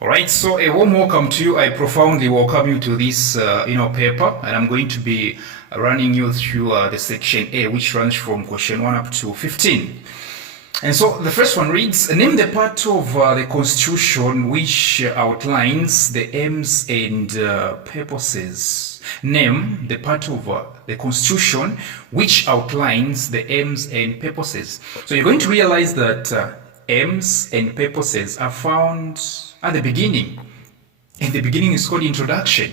All right, so a warm welcome to you. I profoundly welcome you to this, paper, and I'm going to be running you through the section A, which runs from question 1 up to 15. And so the first one reads, name the part of the Constitution which outlines the aims and purposes. Name the part of the Constitution which outlines the aims and purposes. So you're going to realize that aims and purposes are found at the beginning. And the beginning is called introduction.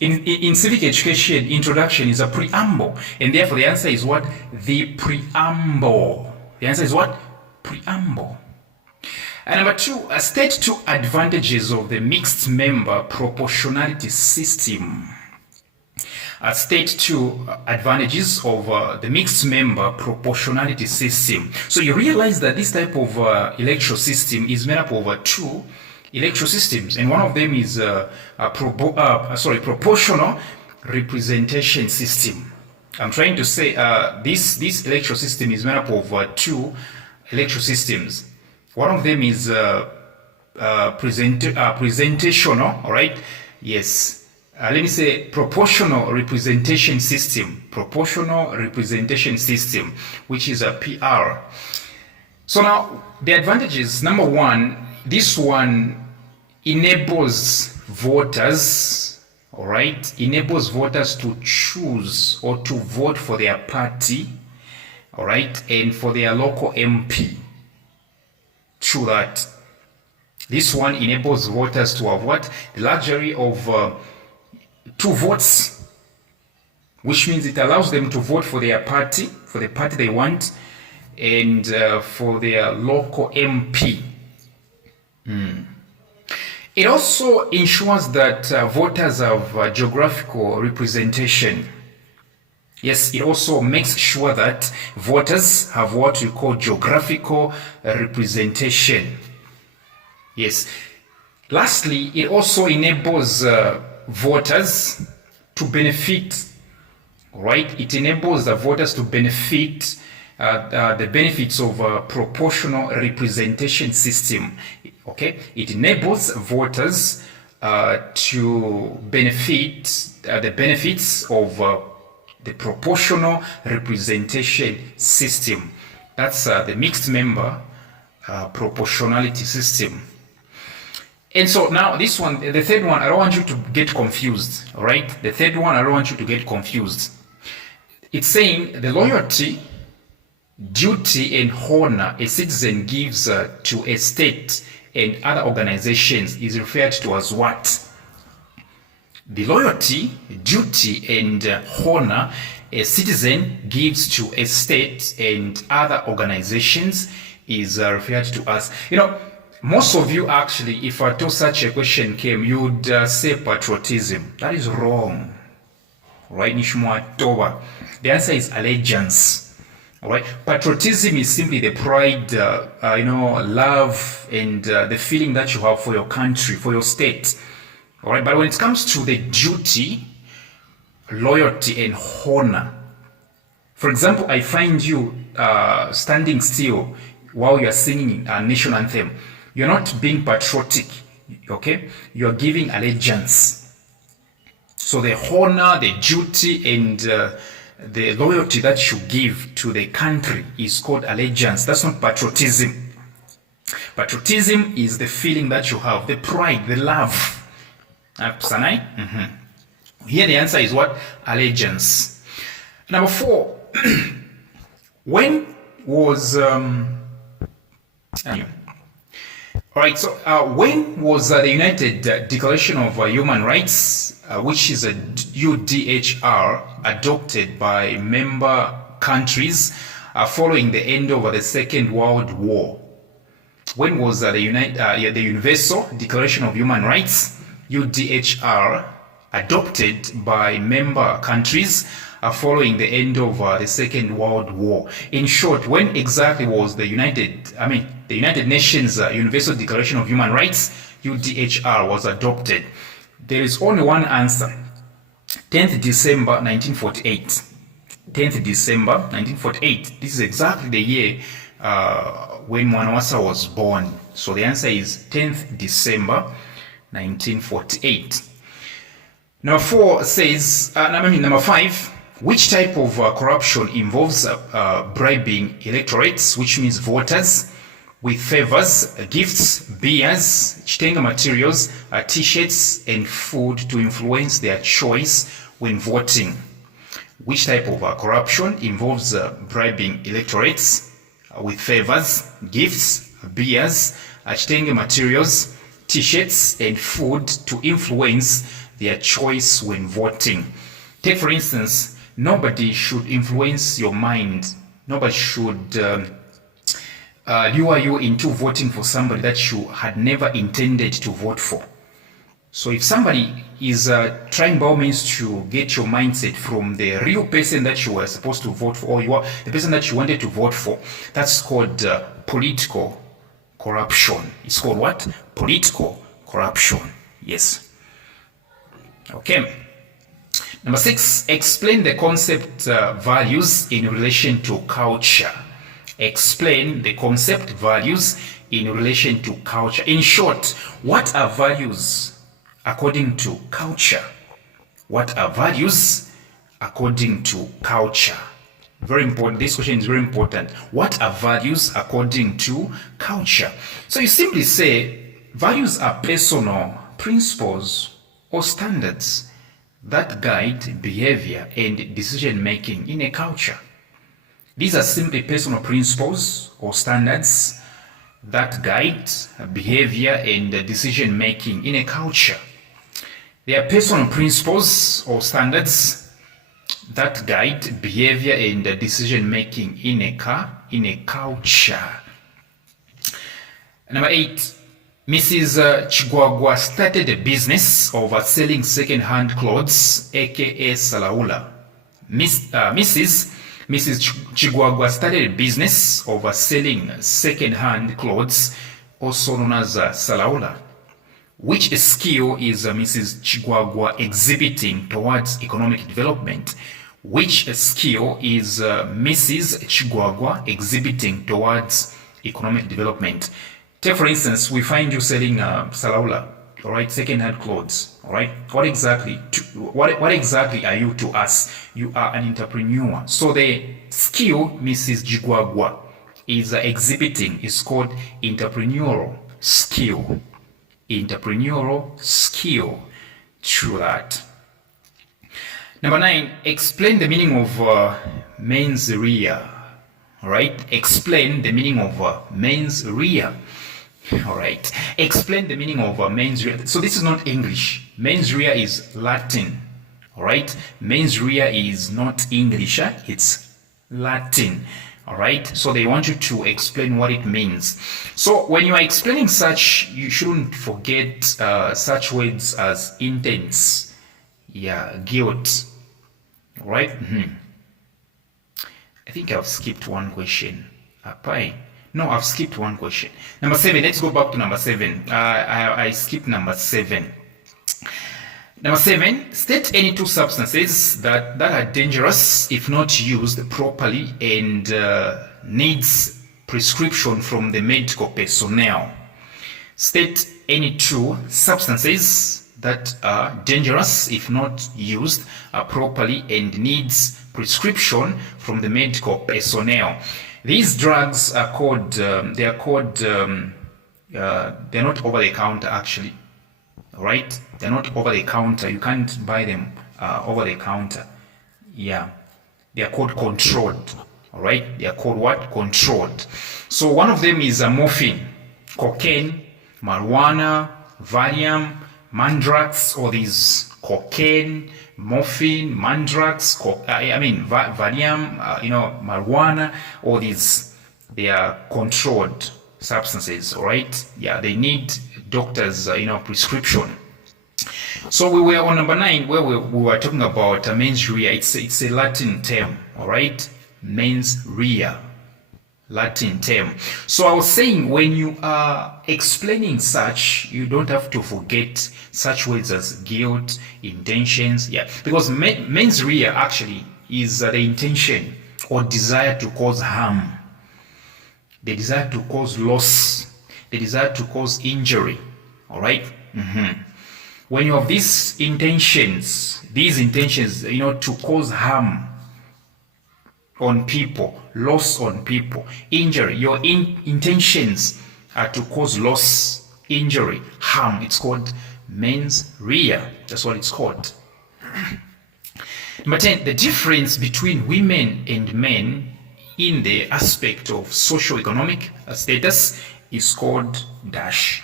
In civic education, introduction is a preamble. And therefore the answer is what? The preamble. The answer is what? Preamble. And number 2, state 2 advantages of the mixed member proportionality system. State 2 advantages of the mixed member proportionality system. So you realize that this type of electoral system is made up of 2 electoral systems, and one of them is proportional representation system. I'm trying to say this electoral system is made up of 2 electoral systems. One of them is presentational, all right? Yes. Let me say proportional representation system. Proportional representation system, which is a PR. So now the advantages, number 1, this one enables voters, all right, enables voters to choose or to vote for their party, all right, and for their local MP. True that. This one enables voters to have what? The luxury of 2 votes, which means it allows them to vote for their party, for the party they want, and for their local MP. It also ensures that voters have geographical representation. Yes, it also makes sure that voters have what we call geographical representation. Yes. Lastly, it also enables voters to benefit, right? It enables the voters to benefit the benefits of a proportional representation system. Okay, it enables voters to benefit the benefits of the proportional representation system. That's the mixed member proportionality system. And so now this one, the third one, I don't want you to get confused, all right? The third one, I don't want you to get confused. It's saying the loyalty, duty, and honor a citizen gives to a state and other organizations is referred to as what? The loyalty, duty, and honor a citizen gives to a state and other organizations is referred to as, most of you actually, if I told such a question came, you would say patriotism. That is wrong. Right? The answer is allegiance. All right. Patriotism is simply the pride, love, and the feeling that you have for your country, for your state. All right. But when it comes to the duty, loyalty, and honor, for example, I find you standing still while you are singing a national anthem. You're not being patriotic. Okay. You're giving allegiance. So the honor, the duty, and the loyalty that you give to the country is called allegiance. That's not patriotism. Patriotism is the feeling that you have, the pride, the love. Here the answer is what? Allegiance. Number 4. When was Alright, so when was the United Declaration of Human Rights, which is a UDHR, adopted by member countries following the end of the Second World War? When was the Universal Declaration of Human Rights, UDHR, adopted by member countries following the end of the Second World War? In short, when exactly was the United Nations Universal Declaration of Human Rights, UDHR, was adopted? There is only one answer. 10th December 1948. 10th December 1948. This is exactly the year when Mwanawasa was born. So the answer is 10th December 1948. Number 4 says, number 5, which type of corruption involves bribing electorates, which means voters, with favors, gifts, beers, chitenga materials, t-shirts, and food to influence their choice when voting? Which type of corruption involves bribing electorates with favors, gifts, beers, chitenga materials, t-shirts, and food to influence their choice when voting? Take, for instance, nobody should influence your mind. Nobody should lure you into voting for somebody that you had never intended to vote for. So if somebody is trying by all means to get your mindset from the real person that you were supposed to vote for, or the person that you wanted to vote for, that's called political corruption. It's called what? Political corruption. Yes. Okay. Number 6, explain the concept values in relation to culture. Explain the concept values in relation to culture. In short, what are values according to culture? What are values according to culture? Very important. This question is very important. What are values according to culture? So you simply say values are personal principles or standards that guide behavior and decision making in a culture. These are simply personal principles or standards that guide behavior and decision making in a culture. They are personal principles or standards that guide behavior and decision making in a culture. Number 8. Mrs. Chigwagwa started a business of selling second-hand clothes, aka Salaula. Mrs. Chigwagwa started a business of selling second-hand clothes, also known as Salaula. Which skill is Mrs. Chigwagwa exhibiting towards economic development? Which skill is Mrs. Chigwagwa exhibiting towards economic development? Take, for instance, we find you selling Salaula, all right, second-hand clothes, all right. What exactly are you to us? You are an entrepreneur. So the skill Mrs. Chigwagwa is exhibiting is called entrepreneurial skill. Entrepreneurial skill. True that. Number 9, explain the meaning of mens rea. All right, explain the meaning of mens rea. All right, explain the meaning of mens rea. So this is not English. Mens rea is Latin. All right, mens rea is not English. It's Latin. All right, so they want you to explain what it means. So when you are explaining such, you shouldn't forget such words as intents, guilt. All right. I think I've skipped one question. No, I've skipped one question. Number 7. Let's go back to number 7. I skipped number 7. Number 7, state any 2 substances that are dangerous if not used properly and needs prescription from the medical personnel. State any 2 substances that are dangerous if not used properly and needs prescription from the medical personnel. These drugs are called, they're not over the counter actually. Right? They're not over the counter. You can't buy them over the counter. Yeah. They are called controlled. All right? They are called what? Controlled. So one of them is morphine, cocaine, marijuana, Valium, Mandrax, all these cocaine, morphine, Mandrax, Valium, marijuana, all these, they are controlled substances, all right? Yeah, they need doctors, prescription. So we were on number 9 where we were talking about mens rea. It's a Latin term, all right? Mens rea, Latin term. So I was saying when you are explaining such, you don't have to forget such words as guilt, intentions, because mens rea actually is the intention or desire to cause harm. They desire to cause loss. They desire to cause injury. All right? When you have these intentions, to cause harm on people, loss on people, injury, your intentions are to cause loss, injury, harm. It's called mens rea. That's what it's called. Number 10, the difference between women and men in the aspect of socio-economic status is called dash.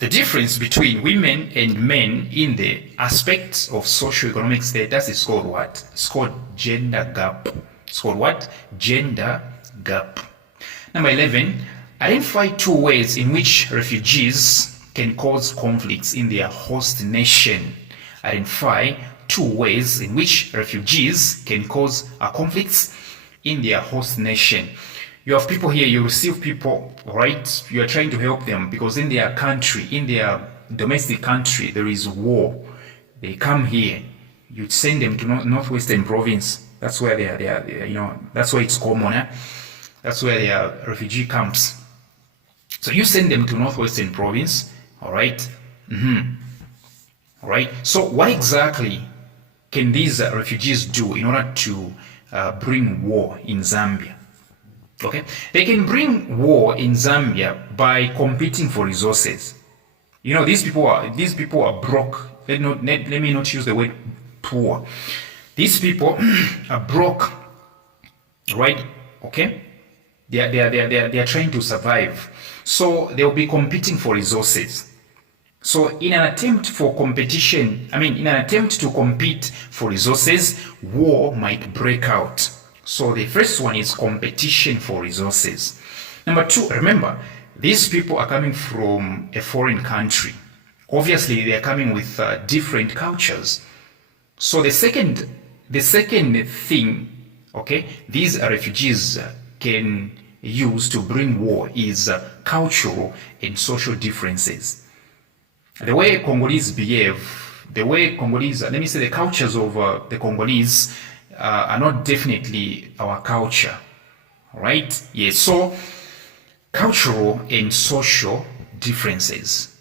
The difference between women and men in the aspects of socio-economic status is called what? It's called gender gap. It's called what? Gender gap. Number 11, identify 2 ways in which refugees can cause conflicts in their host nation. Identify 2 ways in which refugees can cause conflicts in their host nation. You have people here, you receive people, right? You are trying to help them because in their country, in their domestic country, there is war. They come here, you send them to Northwestern Province. That's where they are, that's where it's common. That's where they are refugee camps. So you send them to Northwestern Province, all right? All right. So what exactly can these refugees do in order to bring war in Zambia? Okay, they can bring war in Zambia by competing for resources. These people are broke. Let me not use the word poor. These people are broke, right? Okay, they are trying to survive, so they'll be competing for resources. So in an attempt to compete for resources, war might break out. So the first one is competition for resources. Number 2, remember, these people are coming from a foreign country. Obviously, they are coming with different cultures. So the second thing, okay, these refugees can use to bring war is cultural and social differences. The way Congolese behave, the cultures of the Congolese are not definitely our culture, right? Yes, so cultural and social differences.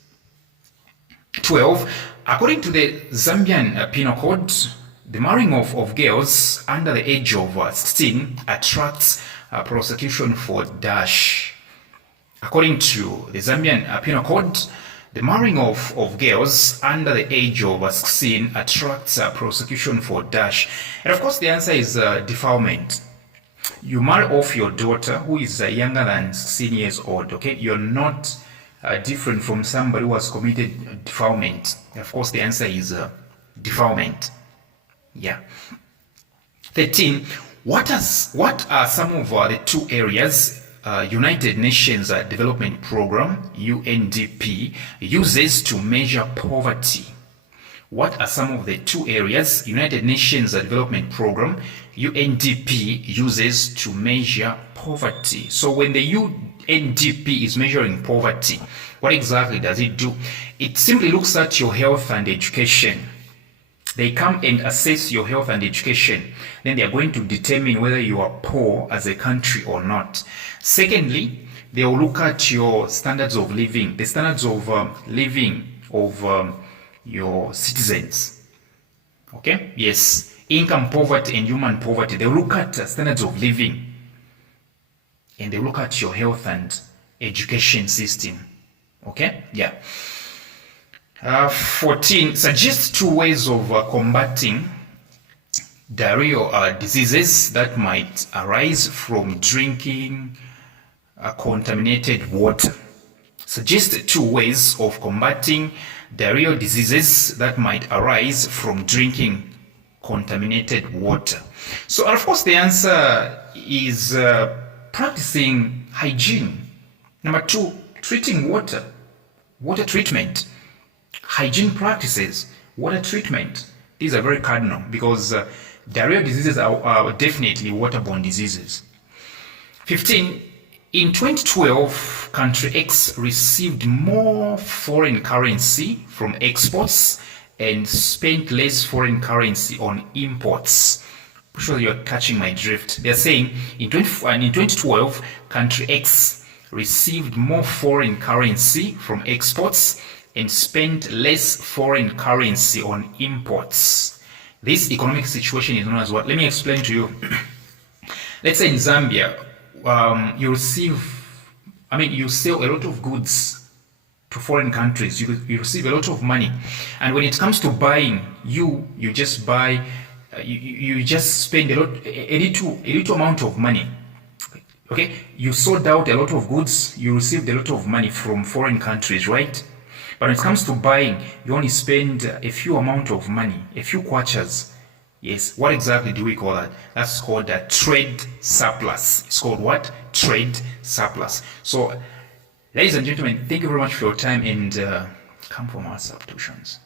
12, according to the Zambian Penal Code, the marrying of girls under the age of 16 attracts prosecution for dash. According to the Zambian Penal Code, the marrying of girls under the age of 16 attracts prosecution for dash. And of course the answer is defilement. You marry off your daughter who is younger than 16 years old, okay? You're not different from somebody who has committed defilement. Of course the answer is defilement. Yeah. 13, what are some of the 2 areas United Nations Development Program, UNDP, uses to measure poverty? What are some of the 2 areas United Nations Development Program, UNDP, uses to measure poverty? So when the UNDP is measuring poverty, what exactly does it do? It simply looks at your health and education. They come and assess your health and education. Then they are going to determine whether you are poor as a country or not. Secondly, they will look at your standards of living, the standards of living of your citizens. Okay? Yes. Income poverty and human poverty. They look at standards of living. And they look at your health and education system. Okay? Yeah. 14, suggest 2 ways of combating diarrheal diseases that might arise from drinking contaminated water. Suggest 2 ways of combating diarrheal diseases that might arise from drinking contaminated water. So, of course, the answer is practicing hygiene. Number 2, treating water treatment. Hygiene practices, water treatment. These are very cardinal because diarrheal diseases are definitely waterborne diseases. 15, in 2012, country X received more foreign currency from exports and spent less foreign currency on imports. I'm sure you're catching my drift. They're saying in 2012, country X received more foreign currency from exports and spent less foreign currency on imports. This economic situation is known as what? Let me explain to you. Let's say in Zambia, you sell a lot of goods to foreign countries. You receive a lot of money, and when it comes to buying, you just buy. You just spend a little amount of money. Okay, you sold out a lot of goods. You received a lot of money from foreign countries, right? But when it comes to buying, you only spend a few amount of money, a few kwachas. Yes, what exactly do we call that? That's called a trade surplus. It's called what? Trade surplus. So, ladies and gentlemen, thank you very much for your time, and come for more substitutions.